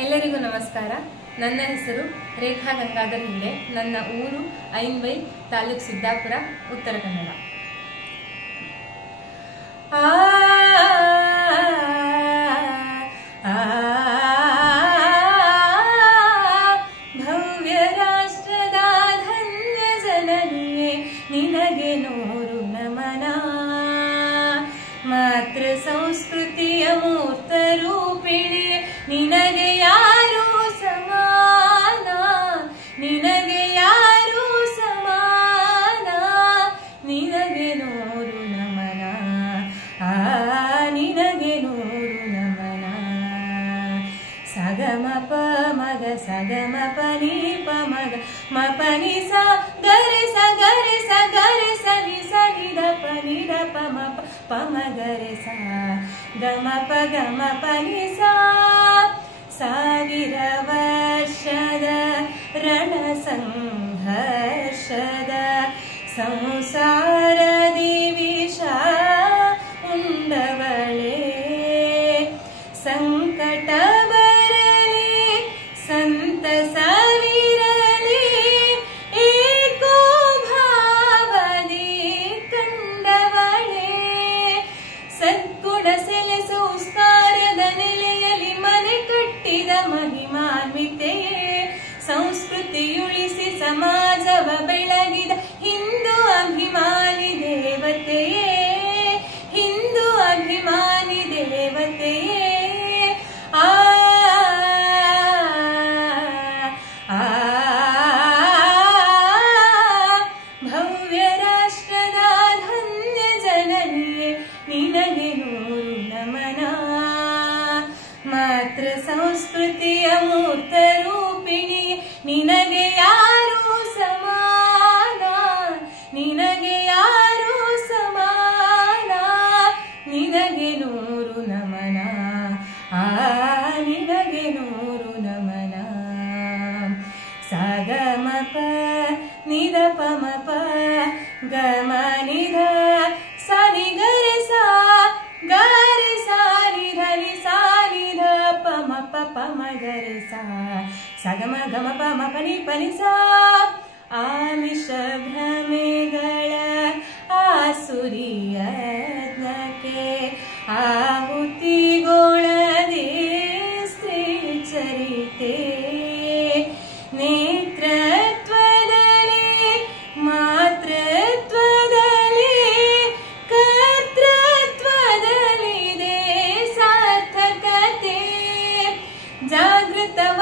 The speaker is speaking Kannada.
ಎಲ್ಲರಿಗೂ ನಮಸ್ಕಾರ. ನನ್ನ ಹೆಸರು ರೇಖಾ ಗಂಗಾಧರ್ ಹಿಂಡೆ. ನನ್ನ ಊರು ಐನ್ವೈ, ತಾಲೂಕು ಸಿದ್ದಾಪುರ, ಉತ್ತರ ಕನ್ನಡ. ಭವ್ಯ ರಾಷ್ಟ್ರದ ಧನ್ಯ ಜನನಿಯೇ ನಿನಗೆ ನೂರು ನಮನ. ಮಾತೃ ಸಂಸ್ಕೃತಿಯ ಮೂರ್ತ ರೂಪಿಣಿಯೇ ನಿನಗೆ ಯಾರು ಸಮಾನ, ನಿನಗೆ ಯಾರು ಸಮಾನ, ನಿನಗೆ ನೂರು ನಮನ, ನಿನಗೆ ನೂರು ನಮನ. ಸಗಮ ಪ ಮಗ ಸಗಮ ಪನಿ ಪ ಮಗ ಮ ಪನಿ ಸ ಗರೆ ಸ ಗರೆ ಸ ಗರೆ ಸ ನಿ ಸ ನಿ ದ ಪ ನಿ ದ ಪ ಮ ಪ ಮ ಗರೆ ಸ ಗಮ ಪ ಪನಿ ಸ. ಸಾವಿರ ವರ್ಷದ ರಣ ಸಂಘರ್ಷದ ಸಂಸಾರದಿ ವಿಷ ಉಂಡವಳೇ. ಸಂಕಟ ಬರಲಿ ಸಂತಸವಿರಲಿ ಏಕೋ ಭಾವದಿ ಕಂಡವಳೇ. ಸದ್ಗುಣ ಸೆಲೆ ಸಂಸ್ಕಾರದ ನೆಲೆಯಲ್ಲಿ ಮನೆ ಕಟ್ಟಿದ ಮಹಿಮಾನ್ವಿತೆಯೇ. ಸಂಸ್ಕೃತಿಯುಳಿಸಿ ಸಮಾಜವ ಬೆಳಗಿದ ಹಿಂದೂ ಅಭಿಮಾನಿ ದೇವತೆಯೇ, ಹಿಂದೂ ಅಭಿಮಾನಿ ದೇವತೆಯೇ. ಭವ್ಯ ರಾಷ್ಟ್ರದ ಧನ್ಯ ಜನನಿಯೇ ನಿನಗೆ ನೂರು ನಮನ. ಮಾತೃ ಸಂಸ್ಕೃತಿಯ ಮೂರ್ತ ರೂಪಿಣಿಯೇ ನಿನಗೆ ಯಾರು ಸಮಾನ, ನಿನಗೆ ಯಾರು ಸಮಾನ, ನಿನಗೆ ನೂರು ನಮನ, ನಿನಗೆ ನೂರು ನಮನ. ಸಗಮ ಪ ನಿದ ಪ ಮ ಪ ಗಮ ನಿಧ ಸನಿ ಗರೆ ಸ ಗರೆ ಸಾರಿ ಧನಿ ಸಾರಿ ಧ ಪ ಮ ಪ ಪ ಮ ಗರೆ ಸ ಸಗಮ ಗಮ ಪ ಮ ಪನಿ ಪನಿ ಸ. ಆಮಿಷ ಭ್ರಮೆಗಳ ಆಸುರಿಯಜ್ಞಕ್ಕೆ ಆಹುತಿಗೊಳದೆ ಸ್ತ್ರೀ ಚರಿತೆ. ನೇತೃತ್ವದಲ್ಲಿ ಮಾತೃತ್ವದಲ್ಲಿ ಕರ್ತೃತ್ವದಲ್ಲಿದೆ ಸಾರ್ಥಕತೆ. ಜಾಗೃತವ